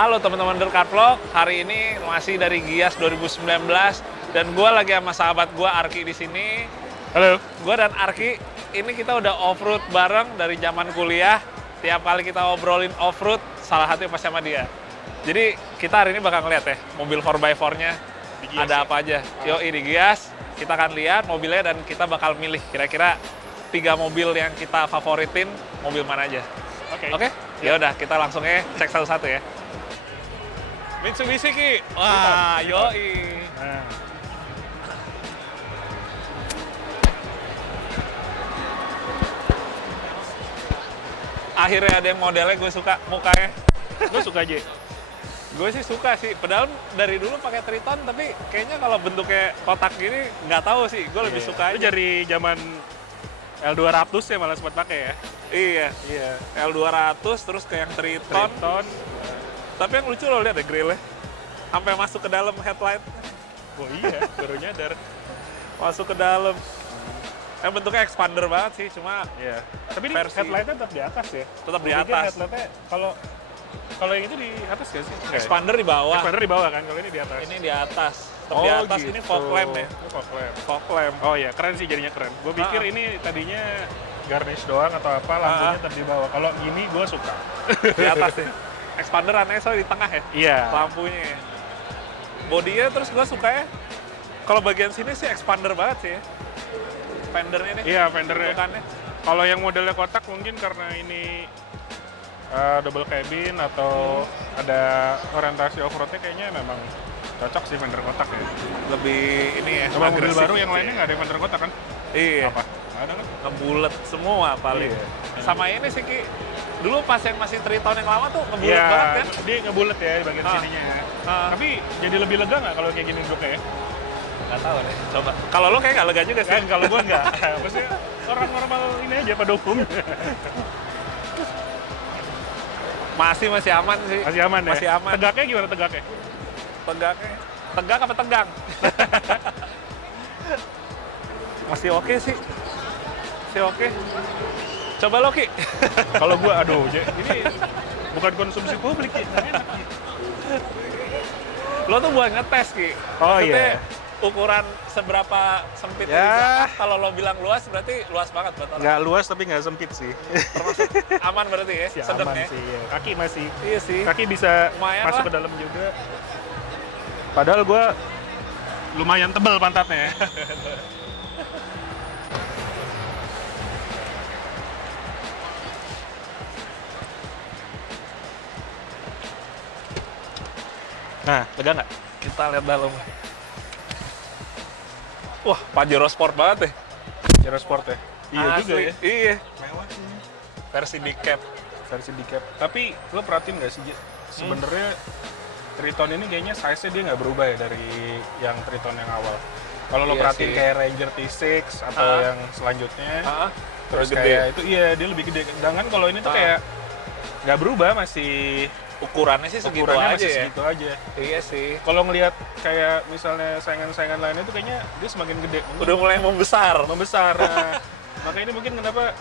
Halo teman-teman Derkat Vlog, hari ini masih dari Gias 2019 dan gue lagi sama sahabat gue Arki di sini. Halo. Gue dan Arki ini kita udah off-road bareng dari zaman kuliah. Tiap kali kita obrolin off-road, salah satunya pasti sama dia. Jadi kita hari ini bakal ngeliat ya mobil 4x4-nya ada apa aja. Yoi di Gias, kita akan lihat mobilnya dan kita bakal milih kira-kira 3 mobil yang kita favoritin, mobil mana aja. Oke? Ya udah, kita langsung cek satu-satu ya. Mitsubishi Ki. Wah, yoi. Nah, Akhirnya ada yang modelnya gue suka mukanya. gue suka aja. Gue sih suka sih. Padahal dari dulu pakai Triton, tapi kayaknya kalau bentuknya kotak gini nggak tahu sih. Gue lebih suka Itu aja. dari zaman L200 ya malah sempat pakai ya. Iya. Iya. L200 terus ke yang Triton. Triton. Tapi yang lucu lo lihat deh grillnya. Sampai masuk ke dalam headlight. Oh iya, baru nyadar. Masuk ke dalam. Yang bentuknya expander banget sih, cuma Iya. Tapi ini Versi. headlightnya tetap di atas ya. Tetap di Gua pikir atas. Headlightnya kalau yang itu di atas nggak sih? Nggak ya? expander di bawah. Expander di bawah kan, kalau ini di atas. Ini di atas. Tetap di atas, ini fog lamp ya. Ini fog lamp. Fog lamp. Oh iya, keren sih jadinya keren. Gue pikir ini tadinya garnish doang atau apa, lampunya tetap di bawah. Kalau gini gue suka. Di atas ya. Expander aneh soalnya di tengah ya. Iya. Lampunya ya. Bodinya terus gue suka ya. Kalau bagian sini sih expander banget sih ya. Fendernya nih. Iya, fendernya. Bentukannya. Kalau yang modelnya kotak mungkin karena ini double cabin atau ada orientasi off-roadnya kayaknya memang cocok sih fender kotak ya. Lebih ini ya. Coba mobil agresif. baru yang lainnya nggak ada yang fender kotak kan? Iya. Apa? Nggak ada kan? Ngebulet semua paling. Iya. Sama ini sih Ki. Dulu pas yang masih Triton yang lama tuh ngebulet Iya, banget kan. dia ngebulet ya di bagian Ah. sininya. Ah. Tapi jadi lebih lega nggak kalau kayak gini duduknya ya? Nggak tahu deh. Coba. Kalau lo kayak nggak lega juga sih. Kan kalau gua nggak. Maksudnya orang normal ini aja pada umum. Masih aman sih. Masih aman ya? Masih aman. Tegaknya gimana tegaknya? Tegaknya. Tegak apa tegang? Masih oke sih. Masih oke. Coba lo Ki. Kalau gua aduh, ini bukan konsumsi publik ya. Nggak enak. Lo tuh buat ngetes Ki. Oh, Maksudnya, iya. ukuran seberapa sempit Ya. di belakang. Kalau lo bilang luas berarti luas banget buat orang. Nggak luas tapi nggak sempit sih. Termasuk aman berarti ya. Masih Sedang aman ya. sih. Ya. Kaki masih. Iya sih. Kaki bisa Lumayan masuk lah. ke dalam juga. Padahal gua lumayan tebal pantatnya. Nah, lega nggak? Kita lihat dalam. Wah, Pajero Sport banget ya. Zero Sport ya? Iya Asli. juga ya. Iya. Mewah sih. Versi decap. Versi decap. Tapi lo perhatiin nggak sih, sebenarnya Triton ini kayaknya size-nya dia nggak berubah ya dari yang Triton yang awal. Kalau lo Iya perhatiin sih. kayak Ranger T6 atau yang selanjutnya, Ah, terus gede. kayak itu iya dia lebih gede. Sedangkan kalau ini tuh kayak nggak berubah, masih Ukurannya sih segitu ukurannya aja masih ya. segitu aja. Iya sih. Kalau ngelihat kayak misalnya saingan-saingan lainnya tuh kayaknya dia semakin gede. Udah mulai membesar. Membesar. Nah, makanya ini mungkin kenapa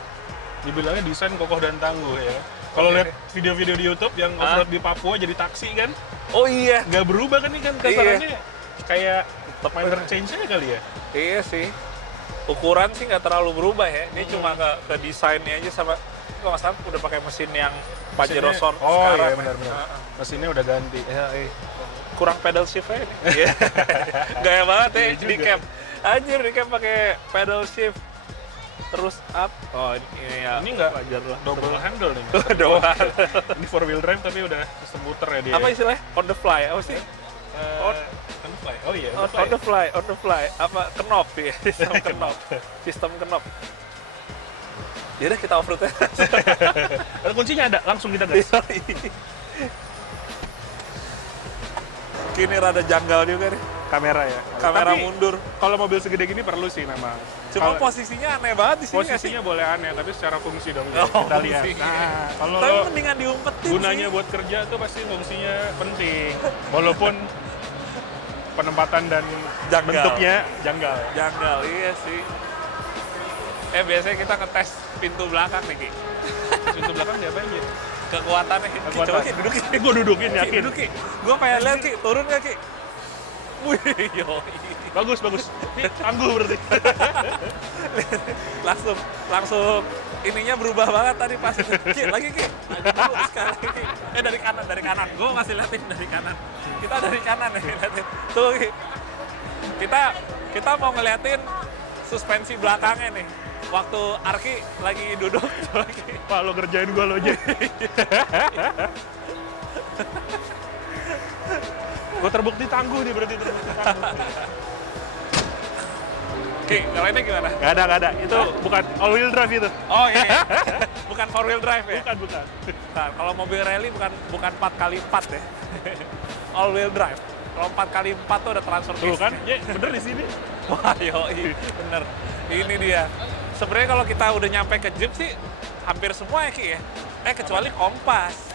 dibilangnya desain kokoh dan tangguh ya. Kalau Oke. lihat video-video di YouTube yang off-road di Papua jadi taksi kan, Oh iya. nggak berubah kan ini kan kasarannya kayak minor change-nya kali ya. Iya sih. Ukuran sih nggak terlalu berubah ya. Dia cuma ke desainnya aja sama. Kalau nggak salah udah pakai mesin yang Pajero Mesinnya- Sport oh sekarang. iya benar-benar. Mesinnya udah ganti. Ya, iya. Kurang pedal shift-nya ini. Iya. Gaya banget ya Iya di juga. cam. Anjir di cam pakai pedal shift. Terus up. Oh ini ya. Ini nggak wajar lah. double handle nih. Double Ini 4 wheel drive tapi udah sistem muter ya dia. Apa istilahnya? On the fly. Apa sih? On the fly. Oh iya, On the fly, on the fly. Apa knop ya? Sistem knop. Sistem knop. Yaudah kita off-road ya. Ada kuncinya ada, langsung kita gas. Kini rada janggal juga nih. Kamera ya. Kamera Tapi, mundur. kalau mobil segede gini perlu sih memang. Cuma Kalau- posisinya aneh banget di sini nggak sih? posisinya boleh aneh, tapi secara fungsi dong Oh, kita lihat. fungsinya. Nah, kalau Tapi lo mendingan diumpetin gunanya sih. buat kerja tuh pasti fungsinya penting. Walaupun penempatan dan Janggal. bentuknya janggal. Janggal, iya sih. Biasanya kita ngetes pintu belakang nih, Ki. Pintu belakang diapain ya? kekuatannya. Ki, Kekuatan. coba Ki, duduk Ki. Gue dudukin Ki, yakin. duduk Ki. Gue pengen lihat Ki, turun nggak Ki? Wih, yoi. Bagus. Ini tangguh berarti. langsung ininya berubah banget tadi pas Ki, lagi Ki. Lagi dulu sekali Ki. Dari kanan. Gue masih liatin dari kanan. Kita dari kanan nih, liatin. Tuh Ki. Kita mau ngeliatin suspensi belakangnya nih. Waktu Arki lagi duduk, coba Ki. Wah, lo kerjain gue lo aja. Gue terbukti tangguh nih berarti. Ki, kalau ini gimana? Gak ada. Itu bukan all wheel drive itu. Oh iya. Bukan 4 wheel drive ya? Bukan. Nah, kalau mobil rally bukan 4x4 ya. All wheel drive. Kalau 4x4 tuh ada transfer Tuh case. kan, ya bener di sini. Wah, yoi, bener. Ini dia. Sebenarnya kalau kita udah nyampe ke Jeep sih hampir semua ya Ki ya. Kecuali Kompas.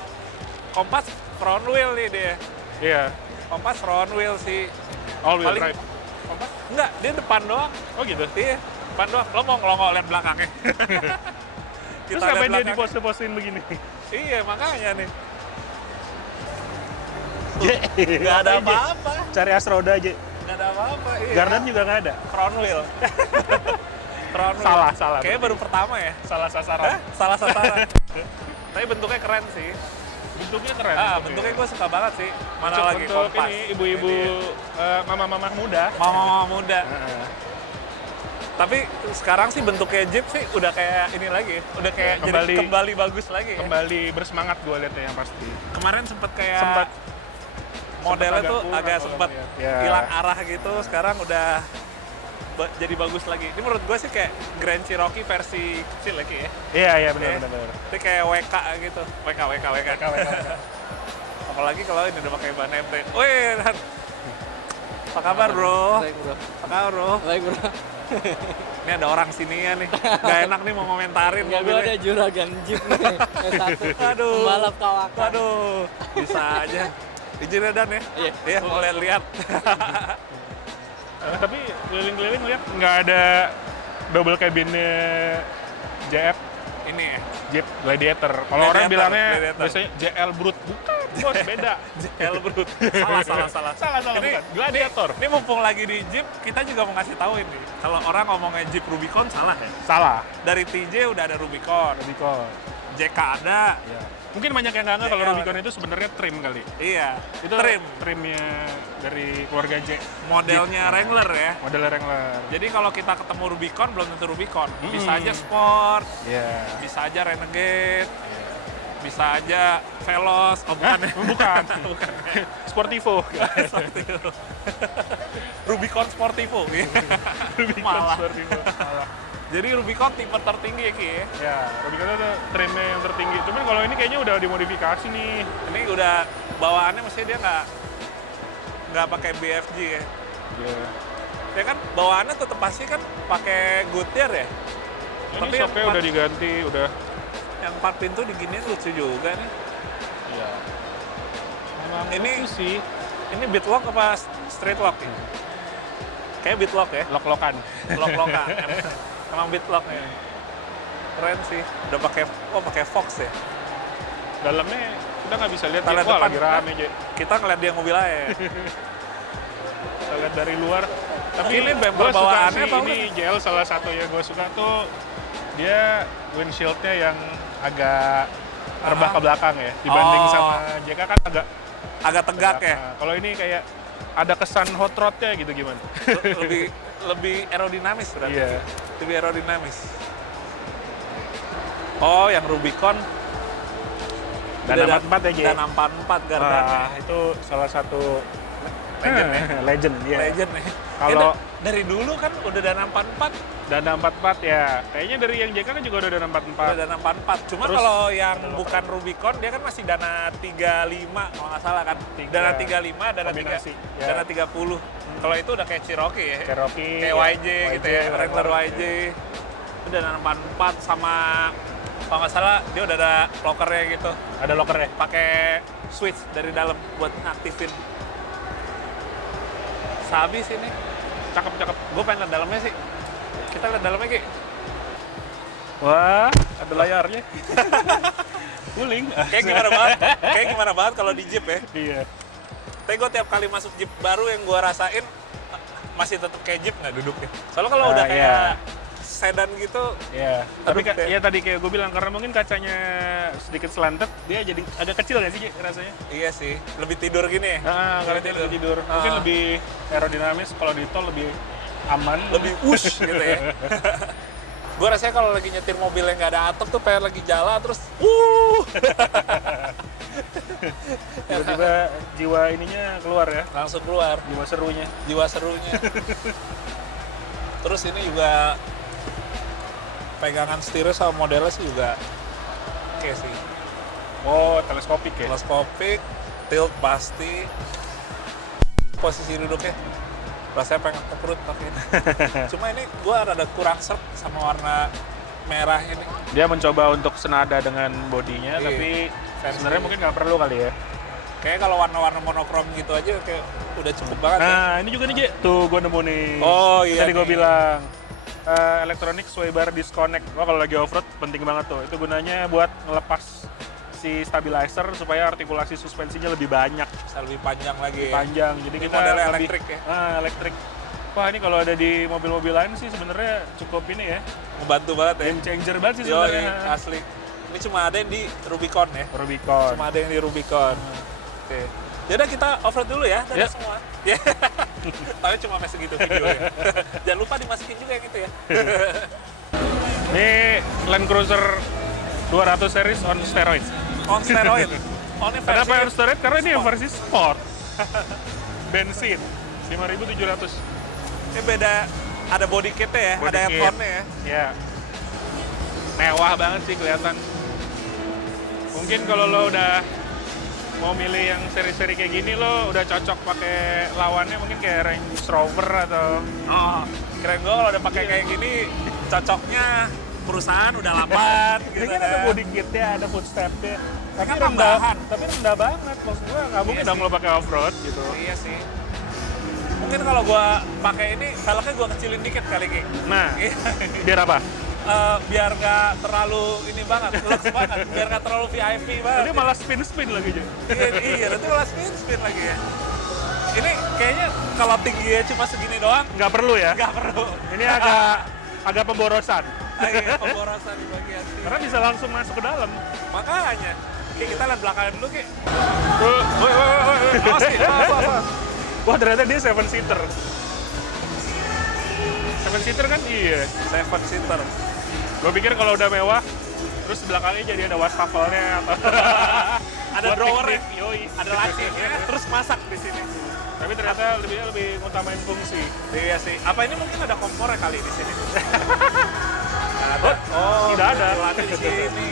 Kompas front wheel nih dia. Iya, Kompas front wheel sih. all wheel Paling- drive. Kompas? Enggak, dia depan doang. Oh gitu. Iya, depan doang. Lo mau ngelongok lihat belakangnya. Terus lihat ngapain dia belakang. di-post-postin begini? Iya, makanya nih. Nggak Nggak ada apa-apa. Cari Asroda aja. Nggak ada apa-apa. Iya. Garden juga nggak ada. Front wheel. Front wheel. Salah. Kayaknya baru pertama ya. Salah sasaran. Salah sasaran. Tapi bentuknya keren sih. Bentuknya keren. Bentuknya gue suka banget sih. Mana Cocok lagi untuk Kompas. ini ibu-ibu mama-mama muda. Mama-mama muda. Heeh. Tapi sekarang sih bentuknya Jeep sih udah kayak ini lagi. Udah kayak jadi kembali bagus lagi ya. Kembali bersemangat gue liatnya yang pasti. Kemarin sempet kayak Sempat modelnya agak tuh kurang agak kalau sempet ngeliat. Ya. hilang arah gitu. Sekarang udah jadi bagus lagi. Ini menurut gue sih kayak Grand Cherokee versi kecil lagi ya. Iya Oke. benar. Itu kayak WK gitu. WK. Apalagi kalau ini udah pakai ban MT. Wih, Dan. Apa kabar, Bro? Baik, Bro. Apa kabar, Bro? Baik, Bro. Ini ada orang sini ya nih. Gak enak nih mau komentarin Enggak, gue mobilnya. ada juragan Jeep nih. S1. Aduh. Pembalap kawakan. Waduh, bisa aja. Izin ya, Dan ya? Iya. Iya, mau lihat-lihat. Tapi keliling-keliling lihat nggak ada double cabinnya JF Ini ya, Jeep Gladiator. Kalau orang Gladiator, bilangnya Gladiator. biasanya JL Brute. Bukan, bos, beda. JL Brute. Salah. Salah, Ini, bukan. Gladiator. Ini mumpung lagi di Jeep, kita juga mau ngasih tahu ini. Kalau orang ngomongnya Jeep Rubicon, salah ya? Salah. Dari TJ udah ada Rubicon, Rubicon. JK ada. Ya. Mungkin banyak yang nggak ngerti kalau JL. Rubicon itu sebenarnya trim kali. Iya, Itu trimnya dari keluarga J. modelnya Jeep. Wrangler ya. Model Wrangler. Jadi kalau kita ketemu Rubicon, belum tentu Rubicon. Bisa Mm-mm. aja Sport, Iya. bisa aja Renegade, bisa aja Veloz. Oh, bukan ya? Bukan. Bukan. Sportivo. Seperti itu. Rubicon Sportivo. Rubicon Malah. Sportivo. Malah. Jadi Rubicon tipe tertinggi ya Ki ya? Ya, Rubicon itu trimnya yang tertinggi. Cuman kalau ini kayaknya udah dimodifikasi nih. Ini udah bawaannya mestinya dia nggak pakai BFG ya. Iya. Ya kan bawaannya tetap pasti kan pakai Goodyear ya. Ini Tapi yang shocknya empat- udah diganti, udah. Yang 4 pintu diginiin lucu juga nih. Iya. Memang Ini- lucu sih. Ini bitlock apa straight lock ya? Kayak bitlock ya, Lok-lokan. lock-lockan. Emang bitlock nih. Keren sih. Udah pakai Fox ya. Dalamnya kita nggak bisa lihat Kita ya. lihat Wah, depan, lagi rame aja. Kita ngeliat dia mobil aja ya. Kita lihat dari luar. Tapi Ini bumper gua suka bawaannya sih apa ini JL salah satu yang gue suka tuh dia windshield-nya yang agak rebah ke belakang ya. Dibanding Oh. sama JK kan agak Agak tegak ya. Nah, kalau ini kayak ada kesan hot rod-nya gitu gimana? lebih aerodinamis berarti. Iya. Lebih aerodinamis. Oh, yang Rubicon Dan udah 44 ya, J? Dan 44 gardannya. Wah, itu salah satu Legend ya. legend ya. Legend nih. Kalau- dari dulu kan udah Dana 44, Dana 44 ya. Kayaknya dari yang JK kan juga udah Dana 44. udah Dana 44. Cuma Terus kalau yang ada bukan Rubicon dia kan masih Dana 35 kalau nggak salah kan. Tiga. Dana 35, Dana 3, Kombinasi, ya. Dana 30. Kalau itu udah kayak Cherokee ya. Cherokee, Kayak YJ gitu ya, Wrangler Wrangler. YJ. Itu Dana 44 sama kalau nggak salah dia udah ada lockernya gitu. Ada lokernya. Pakai switch dari dalam buat ngaktifin. Sabis ini. Cakep-cakep. Gue pengen lihat dalamnya sih. Kita lihat dalamnya, Ki. Wah, ada layarnya. Guling. Kayak gimana banget kalau di Jeep ya. Iya. Tapi gue tiap kali masuk Jeep baru yang gue rasain masih tetap kayak Jeep nggak duduknya. Soalnya kalau udah kayak sedan gitu, Iya. Tapi kayak- ya tadi kayak gue bilang karena mungkin kacanya sedikit slanted, dia jadi agak kecil nggak sih Ji, rasanya? iya sih, lebih tidur gini ya. Karena dia lebih tidur. Mungkin Ah. lebih aerodinamis, kalau di tol lebih aman. Lebih wush gitu ya. Gue rasanya kalau lagi nyetir mobil yang nggak ada atap tuh pengen lagi jalan terus Tiba-tiba jiwa ininya keluar ya, langsung keluar jiwa serunya. jiwa serunya. Terus ini juga pegangan setirnya sama modelnya sih juga oke sih. Oh, teleskopik ya? Teleskopik, tilt pasti. Posisi duduknya rasanya pengen ke perut tapi cuma ini gue rada kurang serp sama warna merah ini. Dia mencoba untuk senada dengan bodinya, Iya. tapi Versi- sebenarnya mungkin nggak perlu kali ya. Kayak kalau warna-warna monokrom gitu aja kayak udah cukup banget ya. Nah, ini juga nih, Ji. Tuh, gue nemu nih. Oh, iya Tadi gue nih. bilang, electronic sway bar disconnect. Wah, kalau lagi off-road penting banget tuh. Itu gunanya buat ngelepas si stabilizer supaya artikulasi suspensinya lebih banyak, Bisa lebih panjang lagi ya. panjang. Jadi Ini kita modelnya lebih- elektrik ya? Elektrik. Wah, ini kalau ada di mobil-mobil lain sih sebenarnya cukup ini ya. Membantu banget ya. Game changer banget sih Yoi, sebenarnya. asli. Ini cuma ada yang di Rubicon ya. Rubicon. Cuma ada yang di Rubicon. Oke. Yaudah kita off-road dulu ya, dadah Ya. semua. Ya. Tapi cuma sampai segitu videonya. Jangan lupa dimasukin juga yang itu ya. Ini Land Cruiser 200 series on steroids. On steroid. On Kenapa on steroid? Karena ini yang versi sport. Bensin 5.700. Ini beda, ada body kitnya ya, Body ada kit. aircon-nya ya. Ya. Mewah banget sih kelihatan. Mungkin kalau lo udah mau milih yang seri-seri kayak gini, lo udah cocok pakai lawannya mungkin kayak Range Rover atau Oh, keren gue kalau udah pakai kayak gini, cocoknya perusahaan udah lapan ini gitu kan ada kan. body kitnya, ada footstep-nya. Tapi Kan rendah, tambahan. tapi rendah banget. Maksud gue nggak mungkin Iya dong sih. lo pakai off-road gitu. Iya sih. Mungkin kalau gua pakai ini, velgnya gua kecilin dikit kali Ki. Nah, Iya. biar apa? Biar nggak terlalu ini banget, lux banget, biar nggak terlalu VIP banget. Ini malah spin-spin lagi aja. Iya, nanti malah spin lagi ya. Ini kayaknya kalau tingginya cuma segini doang, Nggak perlu ya? nggak perlu. Ini agak pemborosan. Iya, pemborosan di bagian sini. Karena bisa langsung masuk ke dalam. Makanya, Ki, kita lihat belakangnya dulu Ki. Tuh, woi, Awas Ki, awas. Wah, ternyata dia 7-seater. 7-seater kan? Iya. 7-seater. Gue pikir kalau udah mewah, terus belakangnya jadi ada wastafelnya atau Ada buat drawer ya, piknik. Yoi. ada lacinya, terus masak di sini. Tapi ternyata lebih ngutamain fungsi. Iya sih. Apa ini mungkin ada kompornya kali di sini? Ada. Oh, tidak ada. Kebetulan di sini.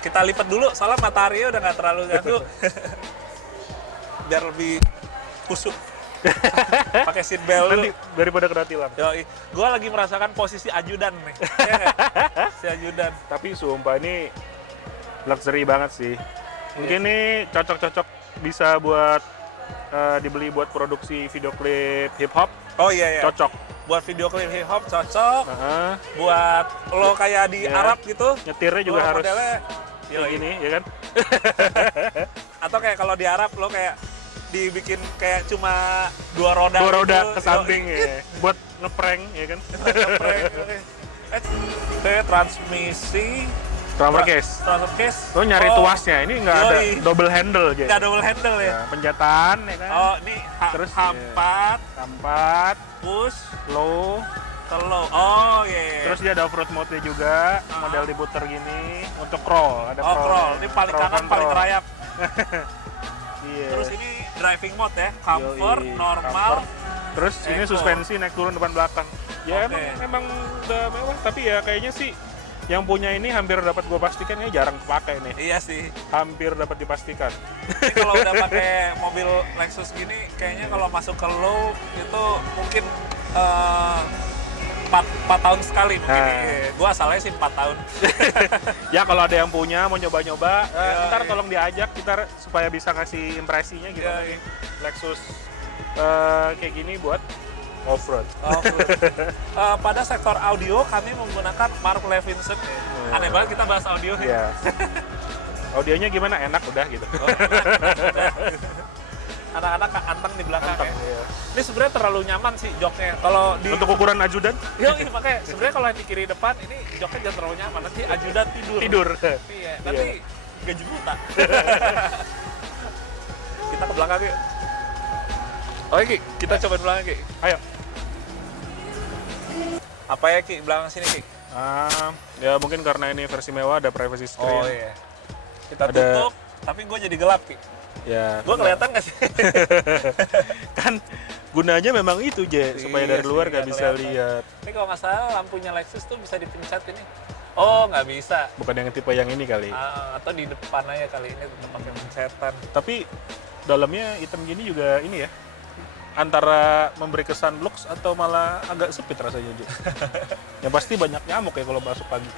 Kita lipat dulu, soalnya mataharinya udah nggak terlalu ganggu. Biar lebih kusut. Pakai seat belt dulu. Nanti daripada kena tilang. Yoi. Gue lagi merasakan posisi ajudan nih. Iya nggak? Si ajudan. Tapi sumpah ini luxury banget sih. Mungkin ini cocok-cocok bisa buat dibeli buat produksi video klip hip hop. Oh iya, iya. Cocok. Buat video klip hip hop cocok. Heeh. Buat lo kayak di Iya. Arab gitu. Nyetirnya juga lo harus modelnya, kayak yoi. gini, ya kan? Atau kayak kalau di Arab lo kayak dibikin kayak cuma dua roda Dua roda gitu. ke samping Yoi. ya. Buat ngeprank, ya kan? Ngeprank, oke. Oke, transmisi Transfer case. transfer case. Lo nyari Oh, tuasnya, ini nggak ada Yoi. double handle aja. nggak double handle ya. Ya, penjataan, ya kan? Oh, ini Terus, H4, Tempat, push, low, slow. Oh, iya. terus dia ada off-road mode-nya juga, model diputer gini, untuk crawl, ada Oh, crawl. Ini paling Crawl kanan, paling control. rayap. Iya. Terus ini driving mode ya, comfort, Yoi, normal. comfort. Terus ini Eco. suspensi naik turun depan belakang. Ya Oke. emang udah mewah, tapi ya kayaknya sih yang punya ini hampir dapat gue pastikan ya jarang pakai nih. Iya sih. Hampir dapat dipastikan. Ini kalau udah pakai mobil Lexus gini, kayaknya kalau masuk ke low itu mungkin 4 tahun sekali mungkin. Nah. Gue asalnya sih 4 tahun. Ya kalau ada yang punya mau nyoba-nyoba, Iya, ntar iya. tolong diajak kita supaya bisa ngasih impresinya gitu. Iya, iya. Lexus kayak gini buat off-road. Pada sektor audio kami menggunakan Mark Levinson. Aneh banget kita bahas audio ya. Iya. Audionya gimana? Enak udah gitu. Anak-anak anteng di belakang Anteng, ya. iya. Ini sebenarnya terlalu nyaman sih joknya. Kalau di Untuk ukuran ajudan Yo, ini makanya sebenarnya kalau yang di kiri depan ini joknya jangan terlalu nyaman. Nanti ajudan tidur. tidur. Iya, nanti gaji buta. Kita ke belakang yuk. Oke Ki, kita coba di belakang Ki. Ayo. Apa ya Ki, belakang sini Ki? Ya mungkin karena ini versi mewah ada privacy screen. Oh iya. Kita Ada- tutup, tapi gue jadi gelap Ki. Ya. Gue kelihatan nggak sih? Kan gunanya memang itu, supaya Iya dari luar sih, nggak nggak bisa kelihatan. lihat. Ini kalau nggak salah lampunya Lexus tuh bisa dipencet ini. Oh, nggak bisa. Bukan yang tipe yang ini kali. Atau di depan aja kali ini tetap pakai pencetan. Tapi dalamnya hitam gini juga ini ya. Antara memberi kesan lux atau malah agak sempit rasanya, Ji. Yang pasti banyak nyamuk ya kalau masuk pagi.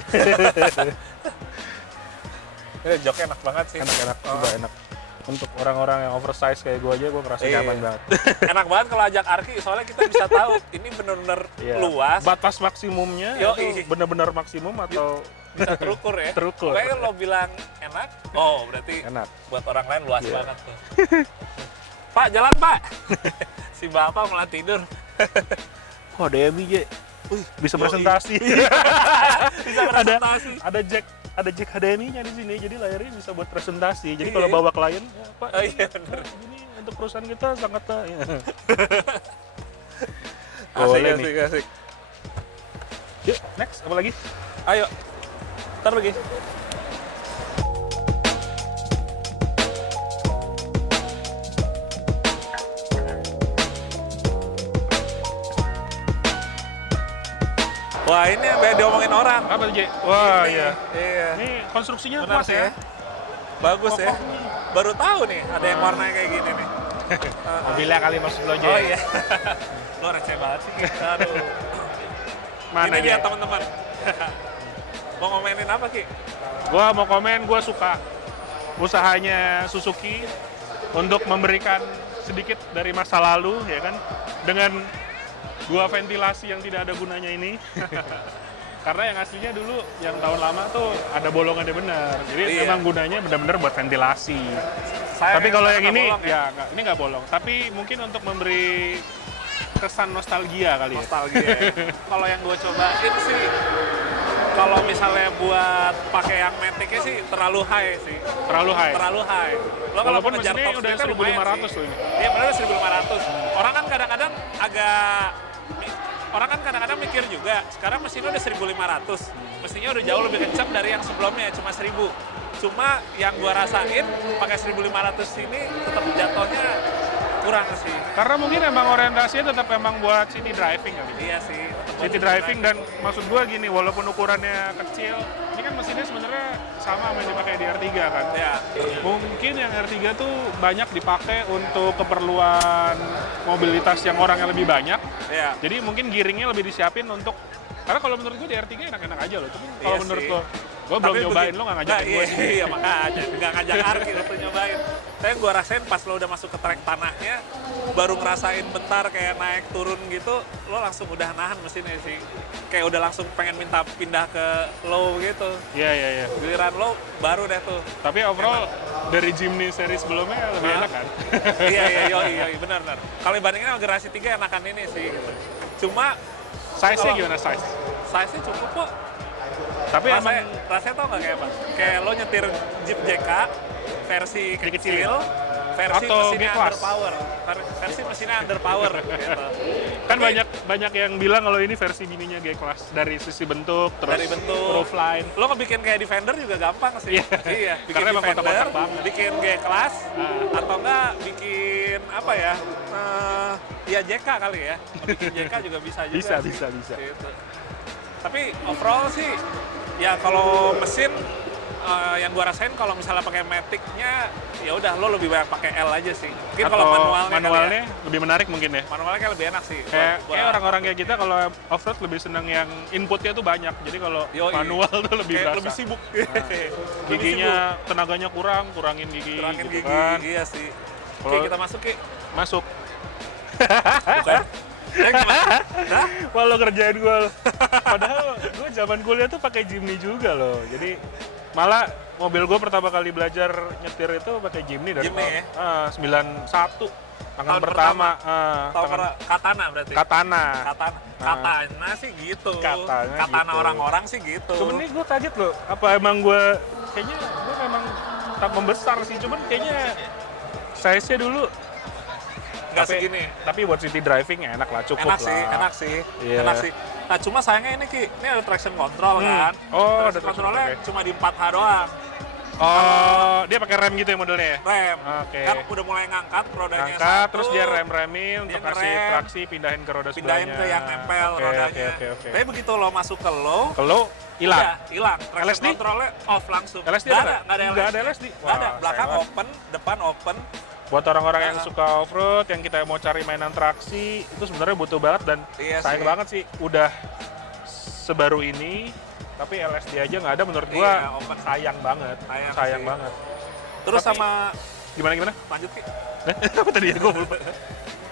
Ini joknya enak banget sih. Enak-enak juga enak. Untuk orang-orang yang oversize kayak gue aja, gue ngerasa Iya. nyaman banget. Enak banget kalau ajak Arki, soalnya kita bisa tahu ini bener-bener Iya. luas, Batas maksimumnya Yoi. itu benar-benar maksimum atau bisa terukur ya. Terukur. Pokoknya lo bilang enak, oh berarti enak? buat orang lain luas Iya. banget tuh. Pak, jalan Pak. Si bapak malah tidur. Oh, DMI, Je. Bisa Yoi. presentasi. Bisa presentasi. Ada jack HDMI-nya di sini, jadi layarnya bisa buat presentasi. Jadi Iya. kalau bawa klien, ya, Pak, Oh iya bener. ini untuk perusahaan kita sangat ya. Asik, Boleh asik, nih. asik. Yuk, next apa lagi? Ayo, ntar lagi. Wah ini yang banyak diomongin orang. Apa tuh, Je? Wah, Ini, iya. Iya. Ini konstruksinya Benar pas sih ya. Bagus ya. Kokohnya. Baru tahu nih ada yang warnanya kayak gini nih. Mobilnya kali maksud lo, Je. Oh iya. Lo receh banget sih. Aduh. Mana, Ini dia Je? teman-teman. Mau ngomenin apa Ki? Gua mau komen, gua suka usahanya Suzuki untuk memberikan sedikit dari masa lalu, ya kan, dengan dua ventilasi yang tidak ada gunanya ini. Karena yang aslinya dulu yang tahun lama tuh ada bolongannya benar, jadi Iya. memang gunanya benar-benar buat ventilasi. Sayang Tapi kalau yang nggak ini bolong ya ini nggak bolong. Tapi mungkin untuk memberi kesan nostalgia kali ya. nostalgia. Kalau yang gue cobain sih, kalau misalnya buat pakai yang Matic-nya sih terlalu high sih. Terlalu high. Terlalu high. Lo kalau Walaupun mau ngejar mesinnya top udah speed-nya lumayan 1.500 sih. loh ini. Iya benar 1.500. Orang kan kadang-kadang mikir juga, sekarang mesinnya udah 1.500. Mestinya udah jauh lebih kencang dari yang sebelumnya, cuma 1.000. Cuma yang gua rasain pakai 1.500 ini tetap jatuhnya kurang sih. Karena mungkin emang orientasinya tetap emang buat city driving kali. Iya sih. tetap City buat driving dan maksud gua gini, walaupun ukurannya kecil, ini kan mesinnya sebenarnya sama sama yang dipakai di R3 kan. Ya. Mungkin yang R3 tuh banyak dipakai untuk keperluan mobilitas yang orang yang lebih banyak. Ya. Jadi mungkin giringnya lebih disiapin untuk, karena kalau menurut gue di R3 enak-enak aja loh. Tapi kalau Iya menurut sih. lo, gue belum nyobain, lo nggak ngajakin iya, gue. iya, makanya nggak ngajak Arki untuk nyobain. Tapi gue rasain pas lo udah masuk ke trek tanahnya, baru ngerasain bentar kayak naik turun gitu, lo langsung udah nahan mesinnya sih. Kayak udah langsung pengen minta pindah ke low gitu. Iya, iya, iya. Giliran low baru deh tuh. Tapi overall dari Jimny seri sebelumnya lebih Hah? enak kan? Iya, yoi, benar. Kalau dibandingin sama generasi 3 enakan ini sih. Cuma Size-nya Kalau- gimana size? size-nya cukup kok. Tapi emang Rasanya tau nggak kayak apa? Kayak lo nyetir Jeep JK versi kecil, versi Atau mesinnya G-Class. underpower, versi mesinnya underpower gitu. kan Tapi banyak yang bilang kalau ini versi mininya G-Class dari sisi bentuk, terus Dari bentuk. roofline. lo ngebikin kayak Defender juga gampang sih. Iya. Iya, bikin Karena emang Defender, kotak-kotak banget. bikin G-Class, atau enggak bikin apa ya? Ya JK kali ya. Bikin JK juga bisa juga. Bisa, sih. bisa. Gitu. Tapi overall sih, ya kalau mesin yang gua rasain kalau misalnya pakai Matic-nya, ya udah lo lebih banyak pakai L aja sih. Mungkin Atau kalau manualnya, kali ya. lebih menarik mungkin ya. Manualnya kayak lebih enak sih. Kayak Buat- orang-orang kayak kita kalau off-road lebih seneng yang inputnya tuh banyak. Jadi kalau Yoi. manual tuh lebih kayak berasa. lebih sibuk. Giginya, tenaganya kurangin gigi kurangin gitu gigi. kan. Iya sih. Oke, Kalau- kita masuk Ki. Masuk. Bukan. Gimana? Hah? Wah, lo kerjain gue. Padahal gue zaman kuliah tuh pakai Jimny juga loh. Jadi Malah mobil gue pertama kali belajar nyetir itu pakai Jimny dari Jimny ya? 91. Tangan Tahun pertama. Katana berarti. Katana. Katana sih gitu. Katanya Katana gitu. orang-orang sih gitu. Cuman nih gue kaget loh, apa emang kayaknya gue memang tak membesar sih, cuman kayaknya size-nya dulu Nggak segini. Tapi buat city driving enak lah, cukup Enak lah. sih, enak sih, Iya. enak sih. Nah cuma sayangnya ini Ki, ini ada traction control kan. Oh, ada traction traction controlnya control, cuma di 4H doang. Oh, dia pakai rem gitu ya modelnya ya? Rem. Oke. Kan udah mulai ngangkat rodanya Angkat, satu. terus dia rem-remin untuk dia kasih ngerem, traksi, pindahin ke roda pindahin sebelahnya. ke yang nempel Oke, rodanya. Oke. Tapi begitu lo masuk ke low, Kalau hilang. udah hilang. Traction LSD? controlnya off langsung. LSD Nggak ada? nggak ada Nggak LSD. ada LSD? Nggak ada. Wah, Belakang sayang. open, depan open. Buat orang-orang yang Nah. suka off-road, yang kita mau cari mainan traksi, itu sebenarnya butuh banget dan Iya sayang sih. banget sih. Udah sebaru ini, tapi LSD aja nggak ada menurut gua. Iya, open. Sayang banget. Sayang sih. Banget. Terus Tapi- sama Gimana? lanjut Ki. Apa tadi ya? Gua lupa.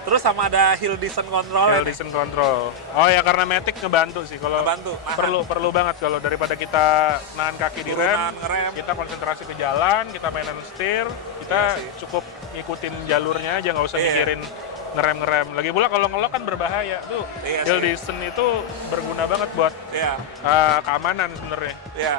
Terus sama ada hill descent control. Listen control. Oh ya, karena Matic ngebantu sih. Kalau Ngebantu, nahan. perlu banget kalau daripada kita nahan kaki di Turunan, rem, ngerem. kita konsentrasi ke jalan, kita mainan setir, kita Iya sih. cukup ngikutin jalurnya aja, nggak usah Iya. mikirin ngerem. Lagi pula kalau ngelok kan berbahaya tuh. Iya Hill sih. descent itu berguna banget buat Iya. keamanan sebenarnya. Iya,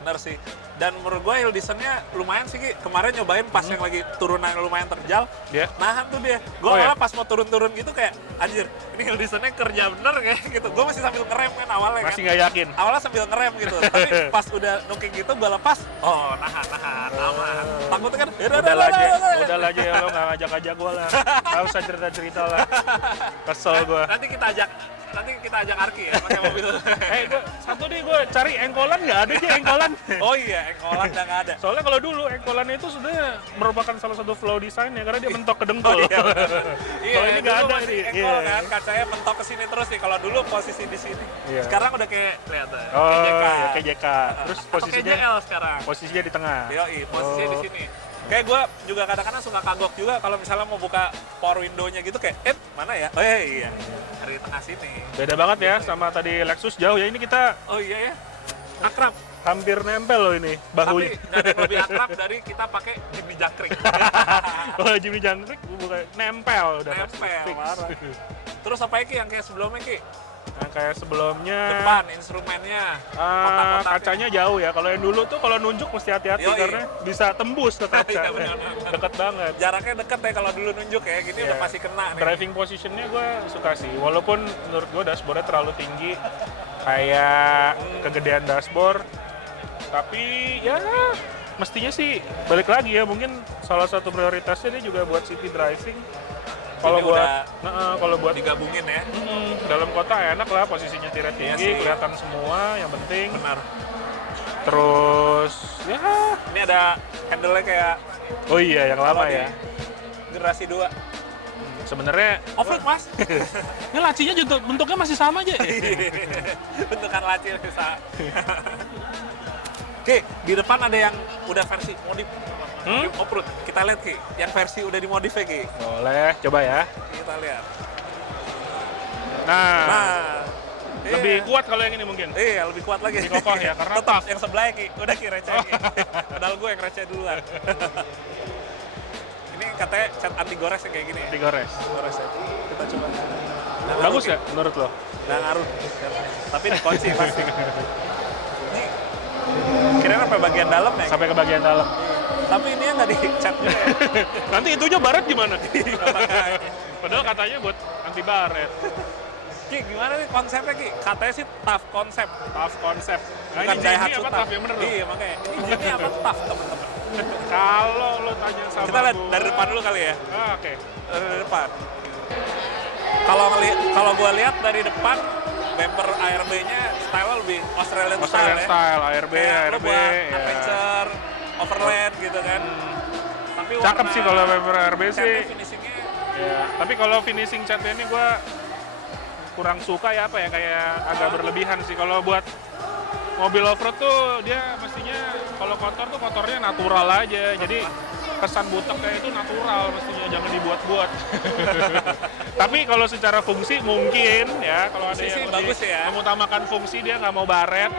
bener sih. Dan menurut gue hill descent-nya lumayan sih Ki. Kemarin nyobain pas yang lagi turunan lumayan terjal, Dia nahan tuh dia. Gue Oh, ya? malah pas mau turun-turun gitu kayak, anjir, ini hill descent-nya kerja bener kayak gitu. Gue masih sambil ngerem kan awalnya masih kan. nggak yakin. Awalnya sambil ngerem gitu, tapi pas udah nuking gitu gue lepas, oh nahan, aman. Takutnya kan, Udah lah aja ya, lo nggak ngajak gua lah. Nggak usah cerita lah. Kesel gua. Nanti kita ajak Arki ya, pakai mobil. Gue cari engkolan nggak ada aja engkolan. Oh iya, engkolan udah nggak ada. Soalnya kalau dulu engkolan itu sebenarnya merupakan salah satu flow design ya, karena dia mentok ke dengkul. Oh, iya, bener. Iya, Kalau ini nggak dulu ada masih nih. engkol Iya. kan, kacanya mentok ke sini terus nih. Kalau dulu posisi di sini. Iya. Sekarang udah kayak lihat Oh, kayak JK. ya kayak JK. Terus Atau posisinya kayak JL sekarang. posisinya di tengah. Yoi, posisinya Oh. di sini. Kayak gue juga kadang-kadang suka kagok juga kalau misalnya mau buka power window-nya gitu kayak, mana ya? Oh iya, dari tengah sini. Beda banget ya sama tadi Lexus jauh ya. Ini kita Oh iya ya, akrab. hampir nempel loh ini Tapi bahunya. nggak ada yang lebih akrab dari kita pakai Jimny jangkrik. Kalau Jimny jangkrik bukan nempel udah pasti. Nempel, Fix. parah. Terus apa ya Ki yang kayak sebelumnya Ki? Yang kayak sebelumnya Depan, instrumennya, kotak-kotaknya. kacanya jauh ya. Kalau yang dulu tuh kalau nunjuk mesti hati-hati Yoi. karena bisa tembus ke kaca. Iya, benar. Deket banget. Jaraknya deket ya kalau dulu nunjuk ya, gini Iya. udah pasti kena nih. Driving positionnya gue suka sih, walaupun menurut gue dashboardnya terlalu tinggi, kayak kegedean dashboard. Tapi ya mestinya sih balik lagi ya, mungkin salah satu prioritasnya dia juga buat city driving. Kalau Jadi buat udah kalau buat digabungin ya. dalam kota enak lah, posisinya tirnya Iya tinggi, sih. kelihatan semua, yang penting. Benar. Terus ya, Ini ada handle-nya kayak oh iya yang lama kalau di ya. generasi 2. Sebenarnya Off-road mas. ini lacinya juga bentuknya masih sama aja. Bentukan laci bisa. Oke, di depan ada yang udah versi modif. Off-road. Kita lihat Ki, yang versi udah dimodif ya Ki. Boleh, coba ya. Kita lihat. Nah, iya. lebih kuat kalau yang ini mungkin. Iya, lebih kuat lagi. Lebih kokoh ya, karena tetap yang sebelahnya Ki. Udah Ki receh Ki. Padahal gue yang receh duluan. Ini katanya cat anti gores yang kayak gini ya. Digores. Gores ya. Kita coba. Nah, Bagus nggak menurut lo? Nggak ngaruh. Tapi dikunci pasti. Ini kira-kira sampai bagian dalam ya? Sampai ke bagian dalam. Tapi ini nggak dicat juga ya? Nanti itunya baret gimana? Makanya. Padahal katanya buat anti baret. Ki, gimana nih konsepnya Ki? Katanya sih tough konsep. Tough konsep. Nah, Bukan ini Jimny Daihatsu apa tough. tough yang bener lo? Iya, makanya. Ini Jimny apa tough, teman-teman? Kalau lo tanya sama Kita lihat gua- dari depan dulu kali ya. Oke. Dari depan. Kalau gua lihat dari depan, bumper ARB-nya style lebih Australian Australian ya. style, ARB, Kayak lo ARB. buat Ya. adventure, overland gitu kan. Tapi Cakep warna sih kalau bumper ARB catnya, sih. finishingnya Ya. Tapi kalau finishing catnya ini gue kurang suka ya, apa ya, kayak agak berlebihan sih. Kalau buat mobil off-road tuh dia mestinya kalau kotor tuh kotornya natural aja. Jadi kesan buteknya itu natural mestinya, jangan dibuat-buat. Tapi kalau secara fungsi mungkin ya, kalau ada Fungsi yang sih bagus ya. mengutamakan fungsi, dia nggak mau baret.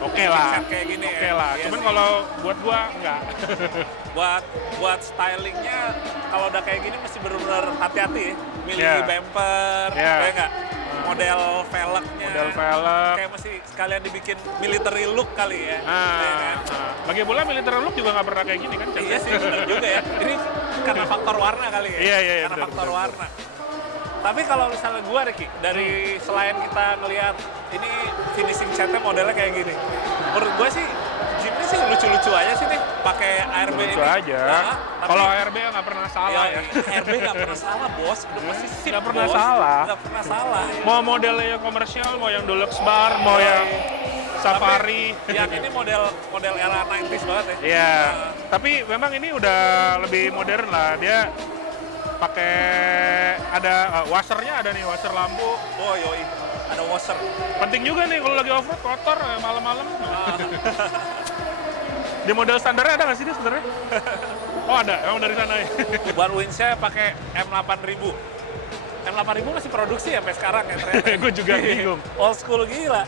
Oke lah. Set kayak gini Oke ya. lah. Iya Cuman sih. kalau buat gua enggak. buat stylingnya kalau udah kayak gini mesti benar-benar hati-hati ya. Milih Yeah. bumper, Yeah. kayak nggak? Model velgnya. Model velg. Kayak mesti sekalian dibikin military look kali ya. Iya kan? Lagi pula militer look juga nggak pernah kayak gini kan? Iya sih, benar juga ya. Ini karena faktor warna kali ya. Iya, iya, Karena benar, faktor benar. warna. Tapi kalau misalnya gua Ricky, dari selain kita ngelihat ini finishing setnya modelnya kayak gini, menurut gua sih Jimny sih lucu-lucu aja sih nih, pakai ARB Lucu ini. aja. Nah, tapi- Kalau ARB nggak pernah salah ya. ARB nggak pernah salah bos, udah pasti sip. Nggak pernah bos. salah. Nggak pernah salah. Mau modelnya yang komersial, mau yang deluxe bar, mau Iya. yang safari. Tapi yang ini model era 90s banget ya. Iya. Nah, Tapi memang ini udah lebih modern lah. Dia pakai ada washernya, ada nih washer lampu. oh yoi, ada washer. Penting juga nih kalau lagi off-road kotor malam-malam. Ah, Di model standarnya ada nggak sih dia sebenarnya? Oh ada, emang dari sana ya. Ban winch-nya pakai M8000. M8000 masih produksi ya sampai sekarang ya ternyata. Gue juga bingung. Old school gila.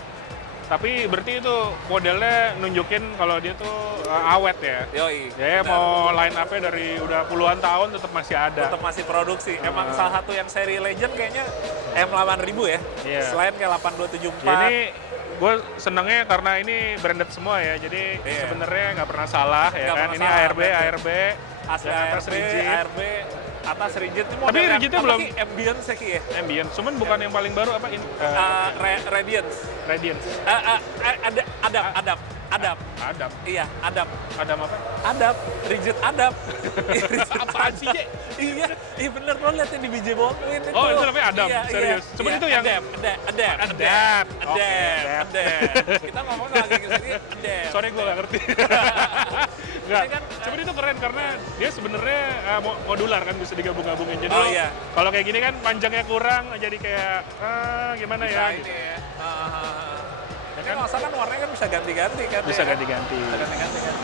Tapi berarti itu modelnya nunjukin kalau dia tuh awet ya. Yoi. Ya benar. mau line up-nya dari udah puluhan tahun tetap masih ada. Tetap masih produksi. Emang salah satu yang seri legend kayaknya M8000 ya. Iya. Selain kayak 8274. Ini gue senengnya karena ini branded semua ya. Jadi Iya. sebenarnya nggak pernah salah ya Nggak kan. pernah Ini salah, ARB, branded. ARB. asli yang atas ARB, rigid. ARB, atas rigid itu Tapi rigidnya belum- Ambience ya Ki ya? Ambient. Cuman bukan yang paling baru apa ini? Radiance. Radiance. Adap. Adap. Iya, adap. Adap apa? Adap, rigid adap. Apaan sih, Je? Iya, iya bener lo liatin di BJ Baldwin itu. Oh, itu namanya adap? Iya, Serius? iya, Cuman iya. itu yang- Adap. Oke, adap. Kita ngomong lagi ke sini, adap. Sorry gue gak ngerti. Nggak, Ini kan, cuman itu keren karena dia sebenarnya modular kan, bisa digabung-gabungin. Jadi Oh, lo- iya. kalau kayak gini kan panjangnya kurang, jadi kayak gimana Bisa ya? ini gitu. ya. Ya Kan masa kan warnanya kan bisa ganti-ganti kan. Bisa ya? ganti-ganti. Bisa ganti-ganti kan.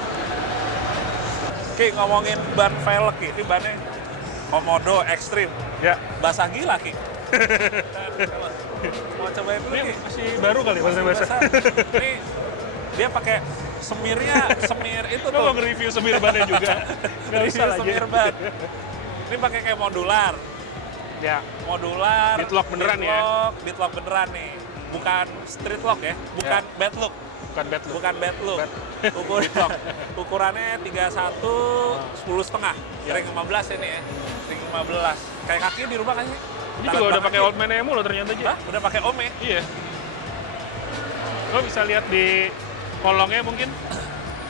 Ki, ngomongin ban velg Ki, ini bannya Komodo Extreme. Ya, Basah gila Ki. Mau cobain dulu ini Ki. masih baru kali bahasa-bahasa. Ini dia pakai semir itu Lo mau tuh. nge-review semir bannya juga? Nggak bisa lagi. semir ban. Ini pakai kayak modular. Ya, Modular. Beadlock beneran ya? Beadlock beneran nih. Bukan street lock ya, bukan Ya. bad look. bukan bad look. Bukan bad look. Ukurannya 31, 10,5. Ya. Ring 15 ini ya. Ring 15. Kayak kaki di rumah kan sih? Ini juga udah pakai Old Man Emo loh ternyata, Ji. Hah? Udah pakai Ome? Iya. Lo bisa lihat di kolongnya mungkin.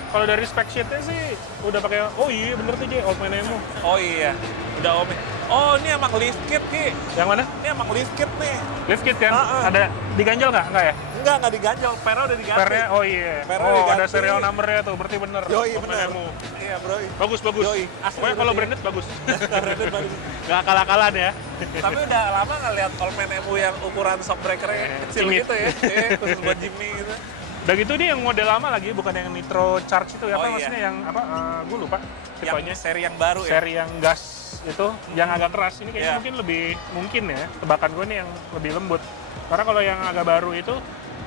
Kalau dari spec sheet-nya sih udah pakai, oh iya bener tuh, Ji, Old Man Emo. Oh iya, udah Ome. Oh ini emang lift kit Ki. Yang mana? Ini emang lift kit nih. Lift kit kan? Ah. Ada diganjel nggak? Nggak ya? Enggak diganjol. Pernya udah diganti. Pernya, oh iya. Pernya Oh, diganti. ada serial number-nya tuh, berarti bener. Yoi, Old Man bener. Emo. Iya bro. Bagus, bagus. Yoi, asli Pokoknya kalau berarti. branded bagus. Branded bagus. Nggak kalah-kalahan ya. Tapi udah lama nggak lihat Old Man Emu yang ukuran shock breaker-nya kecil Cimit. gitu ya. Iya, khusus buat Jimny gitu. Udah gitu ini yang model lama lagi, bukan yang nitro charge itu ya, Oh, apa iya. maksudnya yang apa? Gue lupa tipenya. Yang seri yang baru ya. Seri yang gas itu, yang agak keras. Ini kayaknya Iya. mungkin lebih mungkin ya, tebakan gue nih yang lebih lembut. Karena kalau yang agak baru itu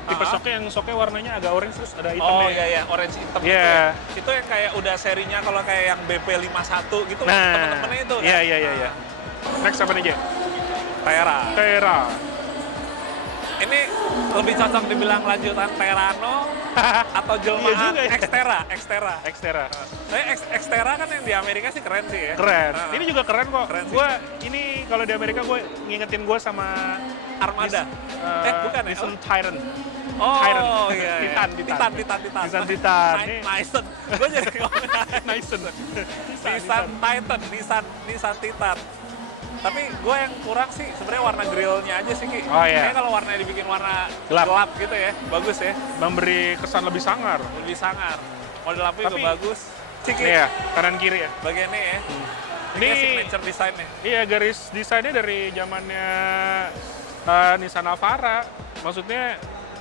tipe Aha. shocknya warnanya agak orange terus ada Oh hitamnya. iya iya, orange hitam Iya. gitu ya. Itu yang kayak udah serinya kalau kayak yang BP51 gitu temen-temennya itu. Iya kan? iya iya iya. Next apa nih, Je? Tera. Tera. Ini lebih cocok dibilang lanjutan Terano atau jelmaan Iya juga ya. Xterra, Xterra. Xterra. Tapi Xterra kan yang di Amerika sih keren sih ya. Keren. Nah, Ini juga keren kok. Keren sih. Gua ini kalau di Amerika gue ngingetin gue sama Armada. Bukan ya? Nissan Titan. Oh Tyrant. iya. Titan. Titan. Nissan Titan. Ini Nissan. Gue jadi ngomong Nissan. Nissan Titan. Tapi gue yang kurang sih sebenarnya warna grillnya aja sih Ki. Oh, iya. Kayaknya kalau warnanya dibikin warna Gelap. gelap gitu ya, bagus ya, Memberi kesan lebih sangar. lebih sangar. Model lampu juga Tapi- bagus. Ciki, Ini ya, kanan kiri ya. bagiannya ya. Ini signature desainnya. iya garis desainnya dari zamannya Nissan Navara. Maksudnya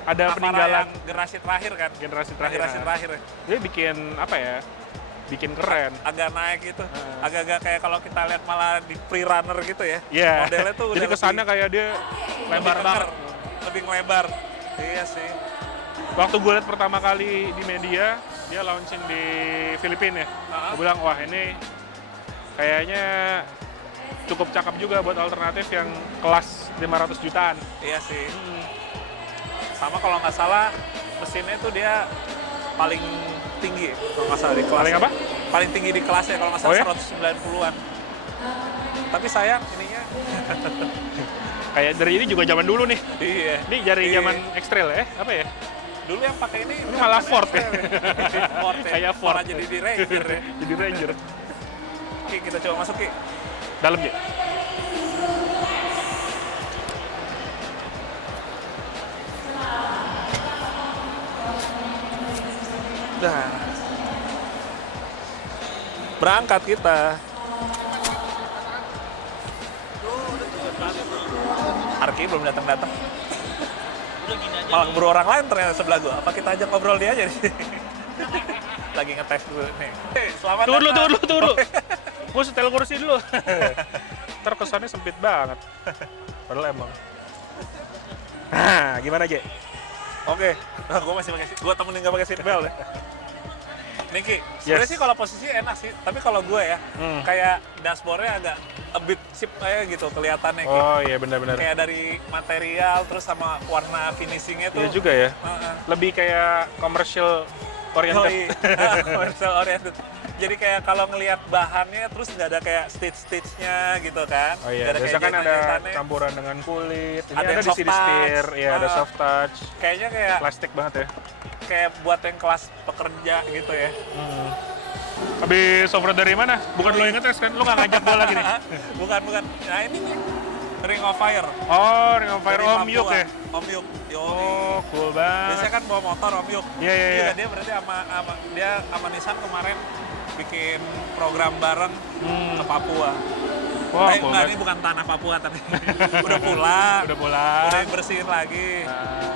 ada Navara peninggalan yang generasi terakhir kan? generasi terakhir. Generasi terakhir ya. Dia bikin apa ya? Bikin keren. Agak naik gitu. Agak-agak kayak kalau kita lihat malah di pre-runner gitu ya. Iya. Modelnya tuh udah Jadi kesannya kayak dia lebar lebih banget. keker, lebih lebar. Iya sih. waktu gue lihat pertama kali di media, dia launching di Filipina ya. Gue bilang, wah ini kayaknya cukup cakep juga buat alternatif yang kelas 500 jutaan. Iya sih. Sama kalau nggak salah mesinnya tuh dia paling tinggi kalau nggak salah di kelas. Paling apa? Paling tinggi di kelasnya kalau nggak salah. Oh ya? 190-an. Tapi sayang ininya. Kayak dari ini juga zaman dulu nih. Iya. Ini dari Iya. zaman X-Trail ya? Apa ya? Dulu yang pakai ini malah Ford ya? Ford ya. Kayak Ford. Malah jadi di Ranger ya. Jadi Ranger. Ki, kita coba masuk Ki. Dalam ya? Dah. Berangkat kita. Arki belum datang-datang. Malah keburu orang lain ternyata sebelah gua. Apa kita ajak ngobrol dia aja nih? Lagi ngetes dulu nih. Selamat Tunggu datang. dulu. Gue setel kursi dulu. Ntar kesannya sempit banget. Padahal emang. Nah, gimana aja? Oke. Nah, gua masih pakai, gua temenin nggak pakai seatbelt deh. Niki, sebenarnya Yes. sih kalau posisi enak sih, tapi kalau gue ya, kayak dashboardnya agak a bit cheap kayak gitu kelihatannya. Ki. Oh iya benar-benar. Kayak dari material terus sama warna finishingnya tuh. Iya juga ya. Heeh. Lebih kayak commercial oriented. Yoi. Commercial oriented. Jadi kayak kalau ngelihat bahannya terus nggak ada kayak stitch-stitchnya gitu kan. Oh iya, Nggak biasa kan ada jahitan-jahitannya. campuran dengan kulit. Ini Ada ada, yang di soft sini setir, touch. ya ada Ah. soft touch. Kayaknya kayak Plastik banget ya. buat yang kelas pekerja gitu ya. Habis software dari mana? Bukan lo yang ngetes kan? Lo nggak ngajak gue lagi nih? bukan. Nah ini nih, Ring of Fire. Oh, Ring of Fire Dari Om Papua. Yuk ya? Om Yuk. Oh, cool banget. Biasanya kan bawa motor Om Yuk. Iya. Dia berarti sama Nissan kemarin bikin program bareng ke Papua. Wah, Tapi cool enggak, banget. ini bukan tanah Papua tapi udah pulang. Udah pulang. Udah bersihin lagi. Nah,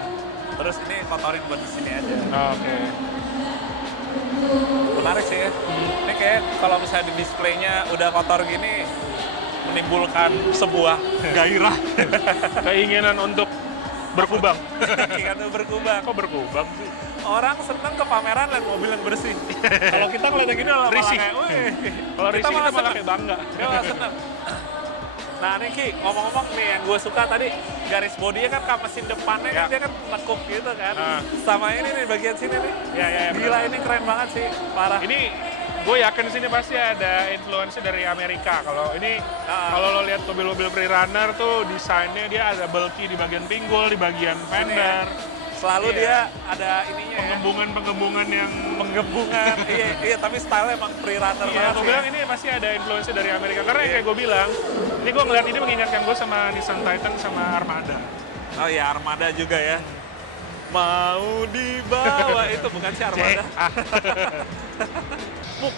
Terus ini kotorin buat di sini aja. Oke. Menarik sih ya. Ini kayak kalau misalnya di displaynya udah kotor gini menimbulkan sebuah gairah. Keinginan untuk berkubang. Keinginan berkubang. Kok berkubang sih? Orang seneng ke pameran lihat mobil yang bersih. Kalau kita ngeliat yang gini malah Risih. kayak, weh. Kalau risih kita malah seneng. kayak bangga. Dia malah seneng. Nah nih Ki, ngomong-ngomong nih yang gue suka tadi garis bodinya kan mesin depannya kan Ya. dia kan lekuk gitu kan. Ah. Sama ini nih bagian sini nih. Ya. Gila ini keren banget sih, parah. Ini gue yakin sini pasti ada influence dari Amerika. Kalau ini, Ah. kalau lo lihat mobil-mobil pre-runner tuh desainnya dia ada bulky di bagian pinggul, di bagian fender, Selalu Iya. dia ada ininya ya. penggembungan-penggembungan yang Penggembungan. iya, tapi style emang pre-runner Iya, banget gue sih. bilang ini pasti ada influence dari Amerika. Karena Iya. kayak gue bilang, ini gue ngeliat ini mengingatkan gue sama Nissan Titan sama Armada. Oh iya, Armada juga ya. Mau dibawa itu bukan si Armada. Mux.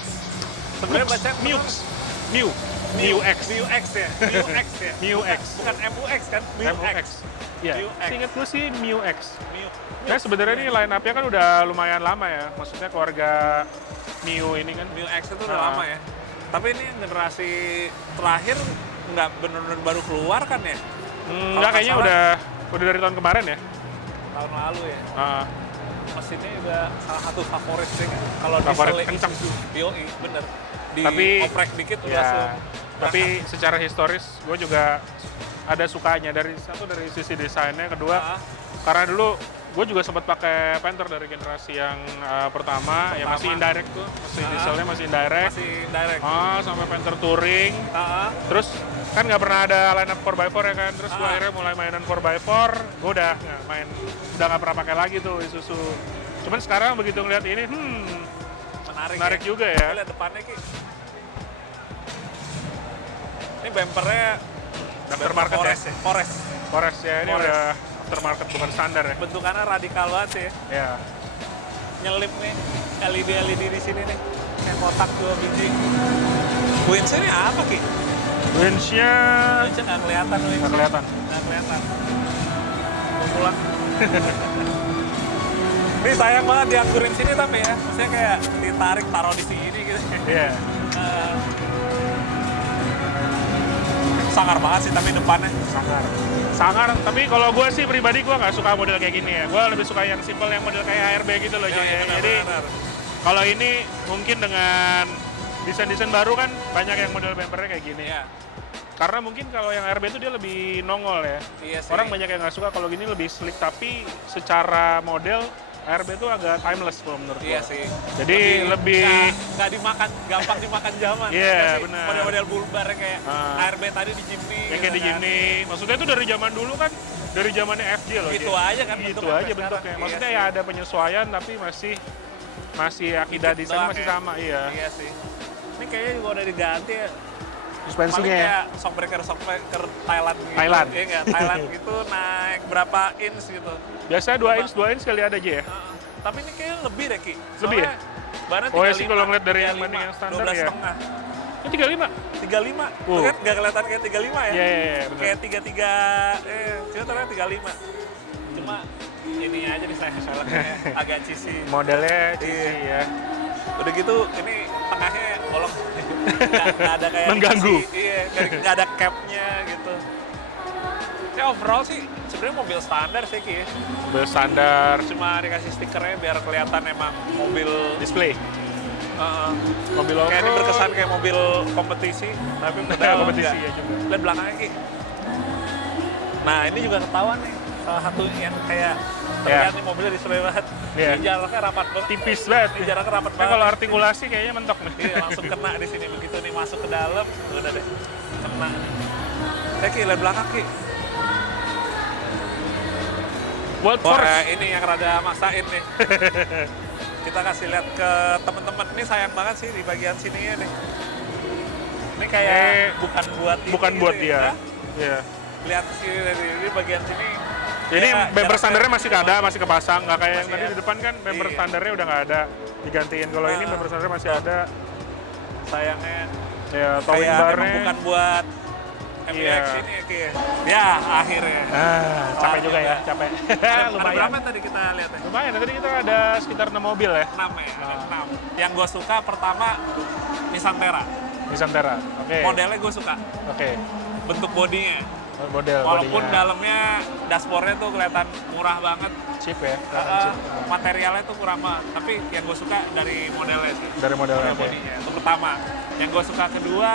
Sebenarnya baca Mux. Mu X. MUX ya. MUX ya. MUX. Bukan MUX kan? MUX. Iya, MUX. seingat gue sih MUX. MUX. Nah sebenarnya ini line up-nya kan udah lumayan lama ya. Maksudnya keluarga Mio ini kan. MUX itu udah Ah. lama ya. Tapi ini generasi terakhir nggak benar-benar baru keluar kan ya? Enggak, nggak kayaknya salah. udah dari tahun kemarin ya. Tahun lalu ya. Ah, Mesinnya juga salah satu favorit sih kan. Kalau Favorit diesel kencang. Yoi, bener. Di Tapi- oprek dikit udah ya. langsung. Tapi secara historis gue juga ada sukanya dari sisi desainnya, kedua Ah. karena dulu gue juga sempat pakai Panther dari generasi yang pertama, yang masih indirect tuh, masih Ah. dieselnya masih indirect. Masih direct. Sampai Panther Touring. Ah. Terus kan nggak pernah ada line up 4x4 ya kan, terus gue Ah. akhirnya mulai mainan 4x4, gue udah nggak pernah pakai lagi tuh Isuzu. Cuman sekarang begitu ngeliat ini, menarik juga ya. Lihat depannya Ki. Ini bumpernya Aftermarket ya? Forest. Forest ya, ini Forest. udah aftermarket bukan standar ya. Bentukannya radikal banget sih ya. Ya. Nyelip nih LED di sini nih. Kayak kotak 2 biji. Winch ini apa Ki? Winch-nya Winch nggak kelihatan winch. nggak kelihatan. Nggak kelihatan. Mau pulang. Ini sayang banget dianggurin sini tapi ya. Maksudnya kayak ditarik taruh di sini gitu. Iya. Eh, sangar banget sih tapi depannya. Sangar. sangar. Tapi kalau gue sih pribadi gue nggak suka model kayak gini ya. Gue lebih suka yang simple, yang model kayak ARB gitu loh. Jadi kalau ini mungkin dengan desain-desain baru kan banyak yang model bumpernya kayak gini. Iya. Karena mungkin kalau yang ARB itu dia lebih nongol ya. Iya sih. Orang banyak yang nggak suka kalau gini lebih slick, tapi secara model ARB itu agak timeless kalau menurut Iya gua. sih. Jadi lebih nggak dimakan, gampang dimakan zaman. Iya, Nggak sih? benar. Model-model bulbar kayak Ah. ARB tadi di Jimny. yang kayak di Jimny. Maksudnya itu dari zaman dulu kan, dari zamannya FJ loh. Gitu dia. aja kan Gitu bentuknya aja sampai bentuknya. sekarang. Maksudnya Iya ya sih. ada penyesuaian tapi masih akidah Dikit desainnya doang masih ya. sama, iya. Iya sih. Ini kayaknya juga udah diganti ya. Paling Suspensinya ya. kayak shockbreaker Thailand gitu. Thailand. Iya nggak? Thailand gitu naik berapa inch gitu. Biasanya 2 inch kali ada aja ya. Tapi ini kayaknya lebih deh, Ki. Lebih ya? Bahannya Oh ya sih, kalau ngeliat dari yang 35, banding yang standar 12 ya. setengah. Ini 35? 35. Tuh Oh. kan nggak kelihatan kayak 35 ya? Iya, benar. Kayak 33, cuma ternyata 35. Cuma ini aja nih saya velgnya agak cheesy. Modelnya cheesy Iya. ya. Udah gitu, ini tengahnya bolong. Nggak ada kayak Mengganggu. Iya, nggak ada capnya gitu. Ya overall sih sebenarnya mobil standar sih Ki. Mobil standar, Cuma dikasih stikernya biar kelihatan emang mobil display. Mobil kayak ini off-road. berkesan kayak mobil kompetisi, tapi padahal Kompetisi enggak. ya juga. Lihat belakangnya Ki. Nah ini juga ketahuan nih salah satu yang kayak terlihat nih mobilnya display banget. Iya. Ini jaraknya rapat banget. Tipis banget. Ini jaraknya rapat Kan banget. kalau artikulasi kayaknya mentok nih. Iya langsung kena di sini begitu nih masuk ke dalam udah deh kena. Ki lihat belakang Ki. World Wah Force. ini yang rada maksain nih. Kita kasih lihat ke temen-temen. Ini sayang banget sih di bagian sininya nih. Ini kayak bukan buat ini Bukan gitu buat ya. dia. Hah? Iya. Lihat sini dari ini bagian sini. Ini ya, bumper jaraknya standarnya masih ada, masih kepasang. Nggak kayak yang Masih tadi ya. di depan kan bumper Iya. standarnya udah nggak ada. Digantiin. Kalau ini Ah. bumper standarnya masih ada. sayangnya Ya, towing kayak emang barnya. bukan buat MBX Iya. ini ya Ki. Ya akhirnya. Capek Ah, juga ya, capek. Ada Lumayan. berapa tadi kita lihat ya? Lumayan, tadi kita ada sekitar 6 mobil ya. 6 ya, ada 6. Yang gue suka pertama Nissantera. Nissantera. Oke. Modelnya gue suka. Oke. Bentuk bodinya. Model Walaupun bodinya. dalamnya dashboardnya tuh kelihatan murah banget. Cheap ya. Uh, materialnya tuh murah banget. Tapi yang gue suka dari modelnya sih. Dari modelnya. Model Oke. bodinya. Itu pertama. Yang gue suka kedua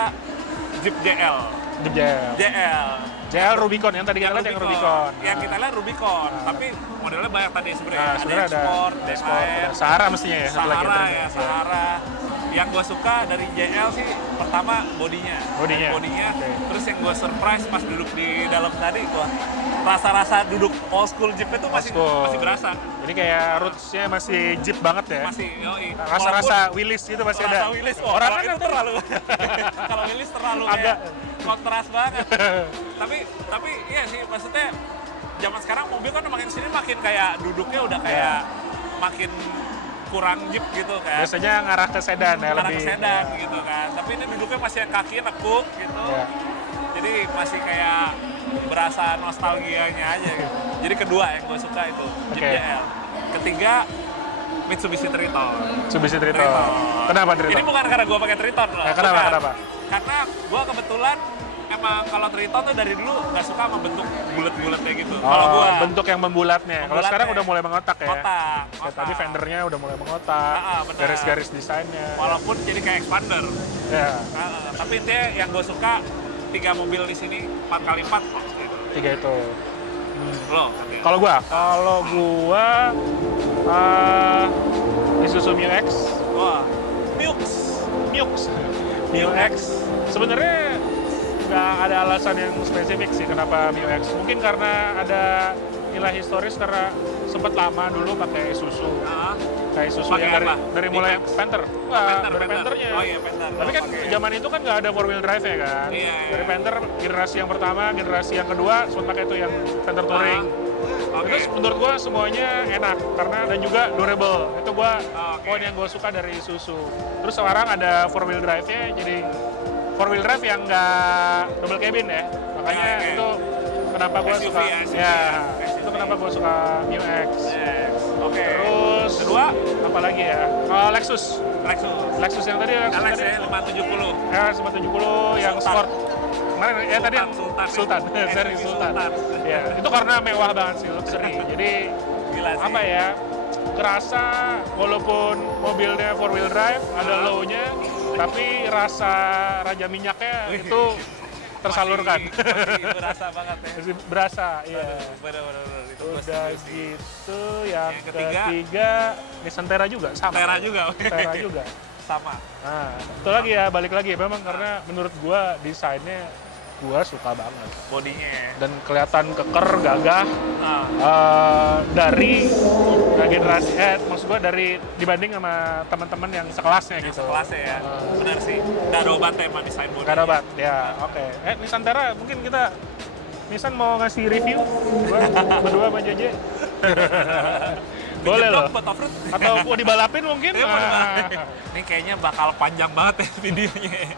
Jeep JL. Jeep JL. JL. JL Rubicon yang tadi kita lihat yang Rubicon. Yang kita lihat Rubicon. Tapi modelnya banyak tadi sebenarnya. Nah, Ada sebenarnya yang sport, ada DHR, sport, ada Sahara mestinya ya. satu lagi Sahara trennya. ya, Sahara. Yang gue suka dari JL sih pertama bodinya. Bodinya. Oke. Terus yang gue surprise pas duduk di dalam tadi, wah rasa-rasa duduk old school Jeep itu masih school. berasa. Jadi kayak roots-nya masih Jeep banget ya. Masih, yoi. Rasa-rasa Willys gitu masih Walaupun ada. rasa Willys, oh, Orang kalau kan itu terlalu kalau Willys terlalu Agak. kayak kontras banget. tapi iya sih maksudnya zaman sekarang mobil kan makin sini makin kayak duduknya udah kayak makin kurang Jeep gitu kan. biasanya ngarah ke sedan ya Arah lebih. ke sedan gitu kan. Tapi ini duduknya masih yang kaki nekuk gitu. Ya. Jadi masih kayak berasa nostalgianya aja gitu. Jadi kedua yang gue suka itu Jeep Oke. JL. Ketiga Mitsubishi Triton. Mitsubishi Triton. Kenapa Triton? Ini bukan karena gue pakai Triton loh. Nah, kenapa, Bukan. kenapa? Karena gue kebetulan emang kalau Triton tuh dari dulu nggak suka sama bentuk bulat-bulatnya gitu. Kalau gue bentuk yang membulatnya. Kalau Membulatnya. sekarang udah mulai mengotak ya. kotak. Kayak tadi fendernya udah mulai mengotak. benar. Garis-garis desainnya. Walaupun jadi kayak expander. Ya, Tapi intinya yang gue suka 3 mobil di sini 4x4 kok. tiga itu. Lo, Kalau gua Isuzu Mu X. wah, Mux. Mu X. Sebenarnya nggak ada alasan yang spesifik sih kenapa Mu X. Mungkin karena ada nilai historis karena sempat lama dulu pakai Isuzu. Kayak Isuzu Pakai yang apa? dari mulai D-Max? Panther. Enggak, dari Panthernya. Oh iya, Panther. Tapi kan Oke. zaman itu kan nggak ada 4-wheel drive ya kan. Iya. Dari Panther generasi yang pertama, generasi yang kedua sempat pakai itu yang Panther Touring. Oke. Terus menurut gua semuanya enak karena dan juga durable. Itu gua Oke. poin yang gua suka dari Isuzu. Terus sekarang ada 4-wheel drive-nya jadi 4-wheel drive yang nggak double cabin ya. Makanya Oke. itu kenapa gua SUV suka. ya, SUV. Ya, SUV. itu kenapa gua suka Mu X. Yes. Oke. Terus Kedua, apa lagi ya? Lexus. Lexus. Lexus yang tadi LX ya, 570. ya 570 yang sport. kemarin ya tadi yang Sultan. seri SUV Sultan. Sultan. Ya, itu karena mewah banget sih luxury. Jadi Gila sih. apa ya? Kerasa walaupun mobilnya 4 wheel drive, ada low-nya, tapi rasa raja minyaknya itu tersalurkan. Masih berasa banget ya. Masih berasa, iya. Bener-bener itu gua Udah setuju sih. gitu, yang Yang ketiga, ketiga Nissan Terra juga, sama. Terra juga. Terra juga. Sama. Nah, itu lagi ya, balik lagi. Memang karena menurut gua desainnya gua suka banget. Bodinya. Dan kelihatan keker, gagah, dari generasi, maksud gua dari dibanding sama teman-teman yang sekelasnya gitu. Sekelasnya ya. Benar sih. Nggak ada obat ya sama desain bodinya. Gak ada obat, ya oke. Nissan Terra mungkin kita, Nissan mau ngasih review berdua sama JJ. Boleh loh. Buat off-road. Atau mau dibalapin mungkin? Iya, mau dibalapin. Ini kayaknya bakal panjang banget ya videonya.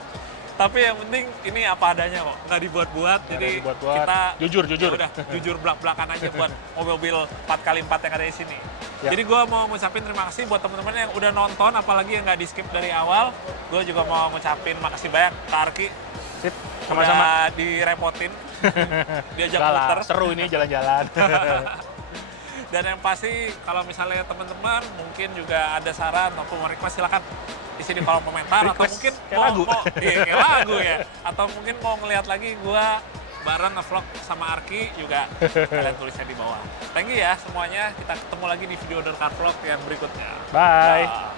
Tapi yang penting ini apa adanya kok, nggak dibuat-buat. Jadi dibuat-buat. kita Jujur. ya udah jujur belak-belakan aja buat mobil 4x4 yang ada di sini. Ya. Jadi gue mau ngucapin terima kasih buat teman-teman yang udah nonton, apalagi yang nggak di skip dari awal. Gue juga mau ngucapin makasih banyak ke Arki. Sip, sama-sama. Udah direpotin, diajak Enggak lah, muter. seru ini jalan-jalan. Dan yang pasti kalau misalnya teman-teman mungkin juga ada saran ataupun mau request, silakan isi di kolom komentar. Atau Request mungkin kayak lagu. iya, kayak lagu ya. Atau mungkin mau ngeliat lagi gua bareng nge-vlog sama Arki juga, kalian tulisnya di bawah. Thank you ya semuanya. Kita ketemu lagi di video Car Vlog yang berikutnya. Bye. Dah.